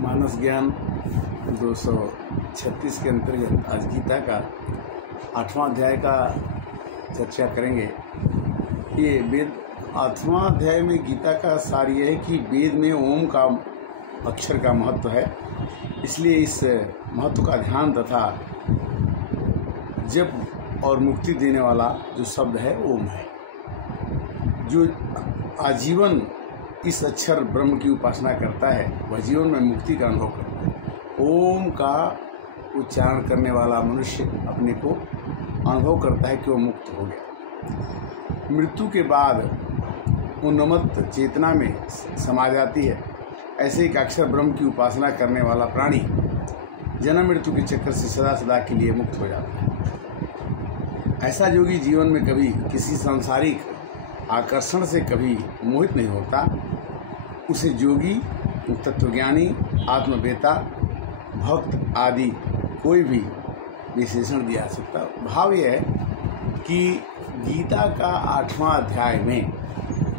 मानस ज्ञान 236 के अंतर्गत आज गीता का 8वां अध्याय का चर्चा करेंगे। ये वेद 8वां अध्याय में गीता का सार यह है कि वेद में ओम का अक्षर का महत्व है, इसलिए इस महत्व का ध्यान तथा जप और मुक्ति देने वाला जो शब्द है ओम है। जो आजीवन इस अक्षर ब्रह्म की उपासना करता है वह जीवन में मुक्ति का अनुभव करता है। ओम का उच्चारण करने वाला मनुष्य अपने को अनुभव करता है कि वह मुक्त हो गया। मृत्यु के बाद उन्मत्त चेतना में समा जाती है। ऐसे एक अक्षर ब्रह्म की उपासना करने वाला प्राणी जन्म मृत्यु के चक्कर से सदा सदा के लिए मुक्त हो जाता है। ऐसा योगी जीवन में कभी किसी सांसारिक आकर्षण से कभी मोहित नहीं होता। उसे योगी, तत्वज्ञानी, आत्मवेता, भक्त आदि कोई भी विशेषण दिया जा सकता। भाव यह है कि गीता का 8वां अध्याय में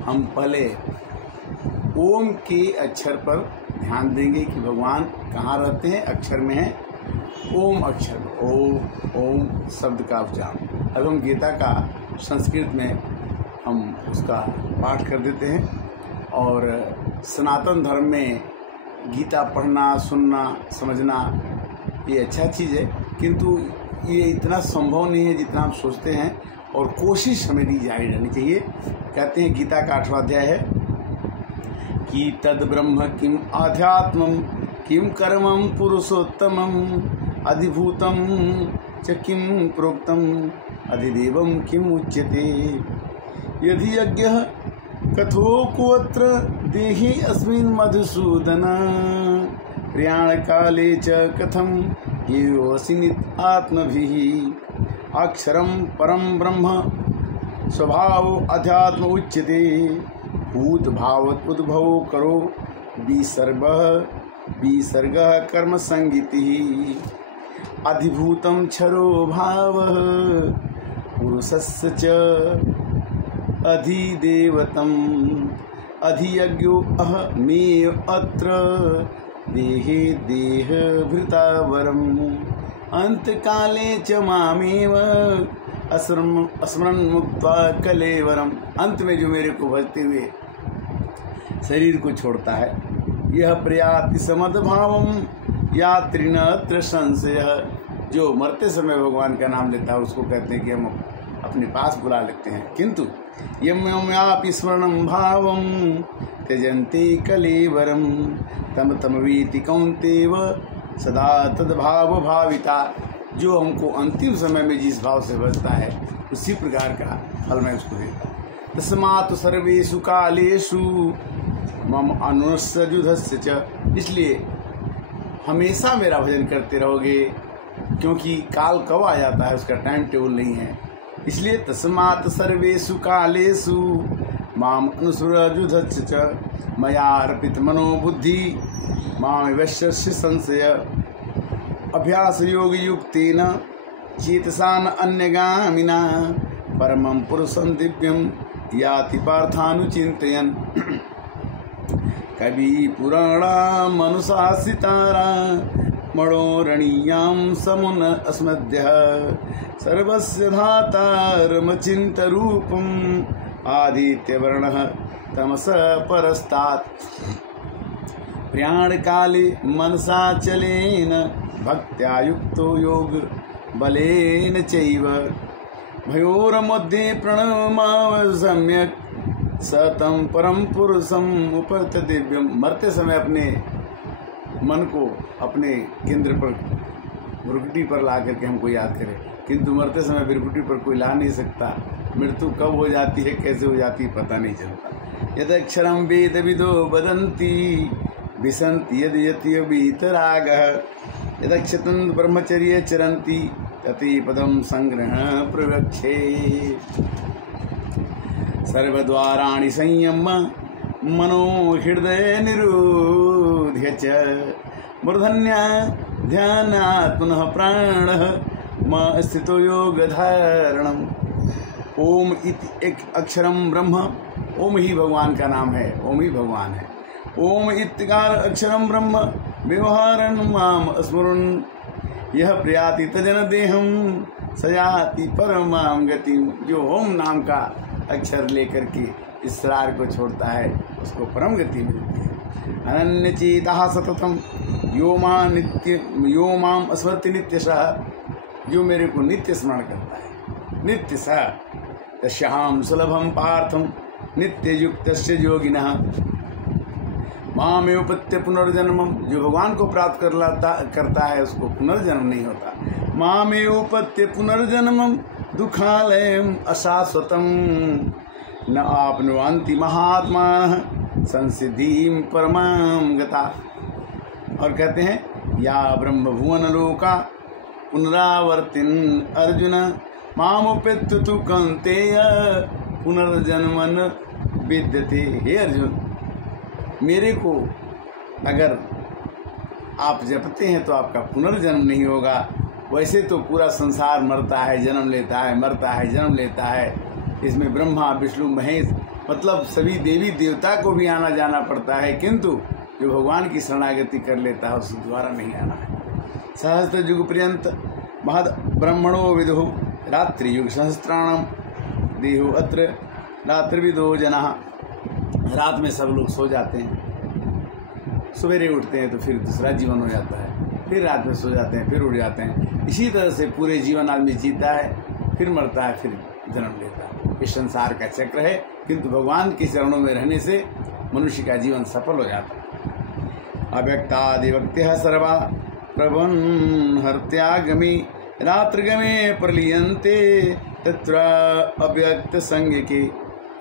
हम पहले ओम के अक्षर पर ध्यान देंगे कि भगवान कहाँ रहते हैं। अक्षर में है ओम अक्षर, ओम शब्द का उच्चारण। अब हम गीता का संस्कृत में हम उसका पाठ कर देते हैं। और सनातन धर्म में गीता पढ़ना, सुनना, समझना ये अच्छा चीज़ है, किंतु ये इतना संभव नहीं है जितना हम सोचते हैं, और कोशिश हमें दी जारी रहनी चाहिए। कहते हैं गीता का 8वां अध्याय है कि तद ब्रह्म किम आध्यात्मम किम कर्मम पुरुषोत्तमम अधिभूतम च किम प्रोक्तम अधिदेवम किम उच्यते यदि यज्ञ कथो कोऽत्र देहि अस्मिन् मधुसूदन प्रयाण काले च कथम एवोऽसिनित आत्मभिः अक्षरं परम ब्रह्म स्वभाव अध्यात्म उच्यते भूत भावत उद्भव करो विसर्गः कर्म संगीतिः अधिभूतं क्षरो भावः पुरुषस्य च अधिदेवतम अधियज्ञो अहमेव अत्र देहे देहभृतावरम् अंतकाले च मामेव स्मरन् मुक्त्वा कलेवरम्। अंत में जो मेरे को भजते हुए शरीर को छोड़ता है, यह प्रयाति समद्भावम् यात्री न अत्र संशयः। जो मरते समय भगवान का नाम लेता है उसको कहते हैं कि हम अपने पास बुला लेते हैं, किंतु यम्यापि स्मरणं भावं त्यजन्ते कलेवरं तम तमवीति कौन्तेव सदा तद्भाव भाविता। जो हमको अंतिम समय में जिस भाव से बचता है उसी प्रकार का फल मैं उसको देता हूँ। तस्मात् सर्वेषु कालेषु मम अनुसृजुधस्य च। इसलिए हमेशा मेरा भजन करते रहोगे, क्योंकि काल कब आ जाता है उसका टाइम टेबल नहीं है। इसलिए तस्मात् सर्वेषु कालेषु माम अनुसृजुधस्य च मया अर्पित मनोबुद्धि मामिवश्यस्य संशय अभ्यास योग युक्तेन चेतसा न अन्यगामिना परमं पुरुषं दिव्यं याति पार्थानुचिन्तयन्। कवि पुराणामनुशासितारा मणोरणीयां समुन अस्मद्यः सर्वस्य धातारमचिन्तरूपम् आदित्यवर्णः तमसः परस्तात् प्रयाणकाले मनसाचलेन भक्त्या युक्तो योग बलेन चैव भयोर्मध्ये प्रणमामि सम्यक् सतं परम पुरुषम उपत दिव्यम। मरते समय अपने मन को अपने केंद्र पर भ्रुकुटी पर ला करके हमको याद करें, किंतु मरते समय भ्रुकुटी पर कोई ला नहीं सकता। मृत्यु कब हो जाती है, कैसे हो जाती है, पता नहीं चलता। यदक्षरं वेद विदो वदन्ति विसन्ति यदि यतिवीतरागः यदक्षतं ब्रह्मचर्ये चरन्ति तति पदं संग्रह प्रवक्षे सर्वद्वाराणि संयम्य मनो हृदय निरोध्य च मूर्धन्य ध्यानात् पुनः प्राणः म स्थितो योग धारणम्। ओम इति एक अक्षरम ब्रह्म, ओम ही भगवान का नाम है, ओम ही भगवान है। ओम इत्कार अक्षरम ब्रह्म व्यवहारन माम स्मरुन यह प्रयाति तजन देहम सयाति परमाम गति। जो ओम नाम का अक्षर लेकर के इस शरार को छोड़ता है उसको परम गति मिलती है। अनन्य चेता सततम यो माम स्मृति नित्यशः, जो मेरे को नित्य स्मरण करता है नित्य सह तस्याहं सुलभम पार्थम नित्य युक्तस्य योगिनः मामेव पत्य पुनर्जन्मम। जो भगवान को प्राप्त करता है उसको पुनर्जन्म नहीं होता। मामेव पत्य पुनर्जन्मम दुखालयम अशाश्वतम न आपनुवन्ति महात्मानः संसिद्धिं परमां गता। और कहते हैं या ब्रह्म भुवन लोका पुनरावर्तिन अर्जुन मामुपेत्य तु कौन्तेय पुनर्जन्मन विद्यते। हे अर्जुन, मेरे को अगर आप जपते हैं तो आपका पुनर्जन्म नहीं होगा। वैसे तो पूरा संसार मरता है, जन्म लेता है, मरता है, जन्म लेता है। इसमें ब्रह्मा विष्णु महेश मतलब सभी देवी देवता को भी आना जाना पड़ता है, किंतु जो भगवान की शरणागति कर लेता है उसे द्वारा नहीं आना है। सहस्त्र युग पर्यंत महद ब्रह्मणो विदुः रात्रि युग सहस्त्राणम देहो अत्र रात्रिविदो जना। रात में सब लोग सो जाते हैं, सवेरे उठते हैं तो फिर दूसरा जीवन हो जाता है, फिर रात में सो जाते हैं, फिर उठ जाते हैं। इसी तरह से पूरे जीवन आदमी जीता है, फिर मरता है, फिर जन्म लेता है। इस संसार का चक्र है, किंतु भगवान के चरणों में रहने से मनुष्य का जीवन सफल हो जाता है। अव्यक्तादिव्यक्त्यः सर्वा प्रभन् हर्त्यागमी रात्रिगमे प्रलीयन्ते तत्र अव्यक्त संग के।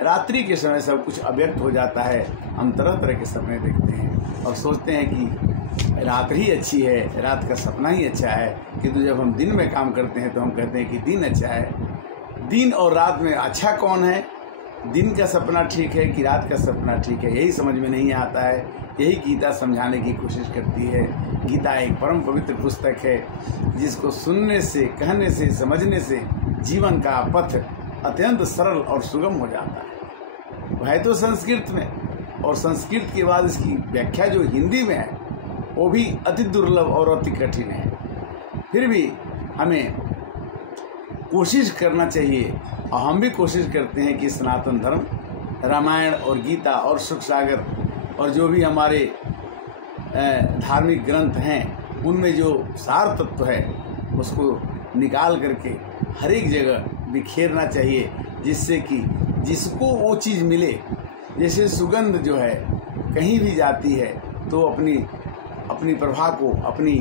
रात्रि के समय सब कुछ अव्यक्त हो जाता है। हम तरह तरह के सपने देखते हैं और सोचते हैं कि रात ही अच्छी है, रात का सपना ही अच्छा है, किंतु जब हम दिन में काम करते हैं तो हम कहते हैं कि दिन अच्छा है। दिन और रात में अच्छा कौन है? दिन का सपना ठीक है कि रात का सपना ठीक है? यही समझ में नहीं आता है। यही गीता समझाने की कोशिश करती है। गीता एक परम पवित्र पुस्तक है जिसको सुनने से, कहने से, समझने से जीवन का पथ अत्यंत सरल और सुगम हो जाता है। वह तो संस्कृत में, और संस्कृत के बाद इसकी व्याख्या जो हिंदी में है वो भी अति दुर्लभ और अति कठिन है। फिर भी हमें कोशिश करना चाहिए, और हम भी कोशिश करते हैं कि सनातन धर्म, रामायण और गीता और सुख सागर और जो भी हमारे धार्मिक ग्रंथ हैं उनमें जो सार तत्व है उसको निकाल करके हर एक जगह बिखेरना चाहिए, जिससे कि जिसको वो चीज़ मिले। जैसे सुगंध जो है कहीं भी जाती है तो अपनी प्रभा को, अपनी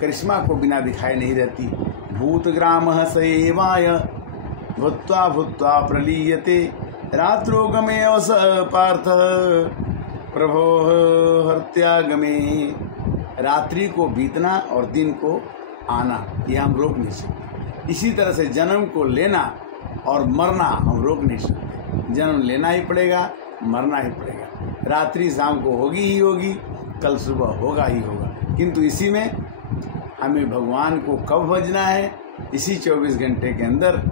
करिश्मा को बिना दिखाए नहीं रहती। भूतग्रामः सेवाय भूत्वा भूत्वा प्रलीयते रात्रो गमे अवस पार्थ प्रभो हर्त्यागमे। रात्रि को बीतना और दिन को आना ये हम रोक नहीं सकते। इसी तरह से जन्म को लेना और मरना हम रोक नहीं सकते। जन्म लेना ही पड़ेगा, मरना ही पड़ेगा। रात्रि शाम को होगी ही होगी, कल सुबह होगा ही होगा, किंतु इसी में हमें भगवान को कब भजना है, इसी 24 घंटे के अंदर,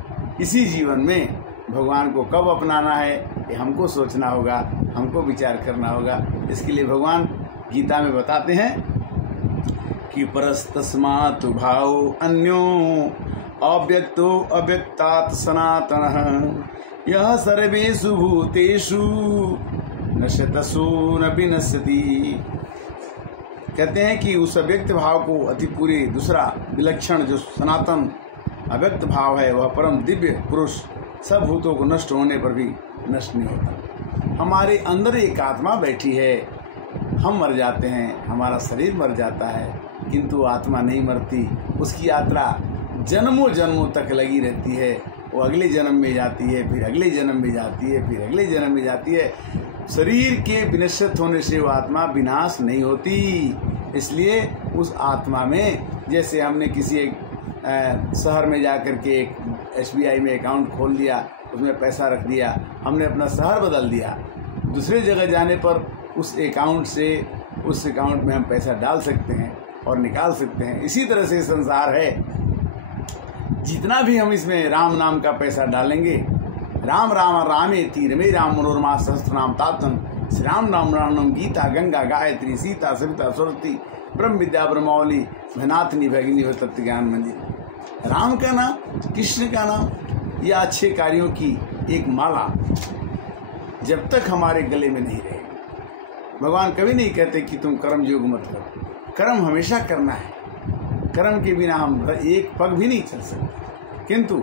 इसी जीवन में भगवान को कब अपनाना है, ये हमको सोचना होगा, हमको विचार करना होगा। इसके लिए भगवान गीता में बताते हैं कि परस्तस्मात् भावो अन्यो अव्यक्तो अव्यक्तात् सनातनः यः सर्वेषु भूतेषु नश्यतसु न विनश्यति। कहते हैं कि उस अव्यक्त भाव को अति पूरी दूसरा विलक्षण जो सनातन अव्यक्त भाव है वह परम दिव्य पुरुष सब भूतों को नष्ट होने पर भी नष्ट नहीं होता। हमारे अंदर एक आत्मा बैठी है, हम मर जाते हैं, हमारा शरीर मर जाता है, किंतु आत्मा नहीं मरती। उसकी यात्रा जन्मों जन्मों तक लगी रहती है। वो अगले जन्म में जाती है, फिर अगले जन्म में जाती है, फिर अगले जन्म में जाती है। शरीर के विनश्यत होने से वो आत्मा विनाश नहीं होती। इसलिए उस आत्मा में, जैसे हमने किसी एक शहर में जाकर के एक SBI में अकाउंट खोल लिया, उसमें पैसा रख दिया, हमने अपना शहर बदल दिया, दूसरे जगह जाने पर उस अकाउंट में हम पैसा डाल सकते हैं और निकाल सकते हैं। इसी तरह से संसार है। जितना भी हम इसमें राम नाम का पैसा डालेंगे, राम राम रामेति रमे राम मनोरमा सहस्रनाम तातम श्री राम नाम रामनम गीता गंगा गायत्री सीता सविता सरस्वती ब्रह्म विद्या ब्रह्मावली भनाथनी भगिनी व तत्व ज्ञान मंदिर। राम का नाम, कृष्ण का नाम या अच्छे कार्यों की एक माला जब तक हमारे गले में नहीं रहेगी, भगवान कभी नहीं कहते कि तुम कर्म योग मत करो। कर्म हमेशा करना है, कर्म के बिना हम एक पग भी नहीं चल सकते, किंतु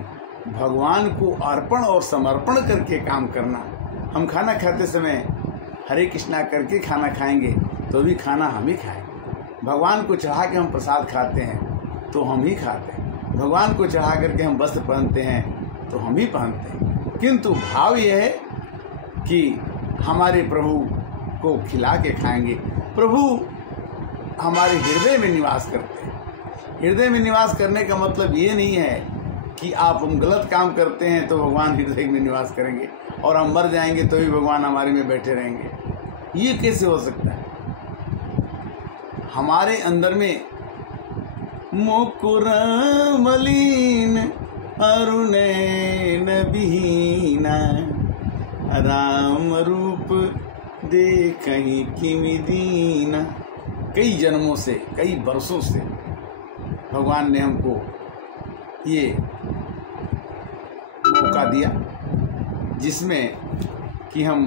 भगवान को अर्पण और समर्पण करके काम करना। हम खाना खाते समय हरे कृष्णा करके खाना खाएंगे तो भी खाना हम ही खाएंगे। भगवान को चढ़ा के हम प्रसाद खाते हैं तो हम ही खाते हैं। भगवान को चढ़ा करके हम वस्त्र पहनते हैं तो हम ही पहनते हैं, किंतु भाव यह है कि हमारे प्रभु को खिला के खाएंगे। प्रभु हमारे हृदय में निवास करते हैं। हृदय में निवास करने का मतलब ये नहीं है कि हम गलत काम करते हैं तो भगवान हृदय में निवास करेंगे और हम मर जाएंगे तो भी भगवान हमारे में बैठे रहेंगे। ये कैसे हो सकता है? हमारे अंदर में मुकुर मलिन अरुणैन विहीना राम रूप देखहि किमि दीना। कई जन्मों से, कई वर्षों से भगवान ने हमको ये मौका दिया जिसमें कि हम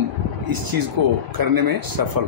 इस चीज़ को करने में सफल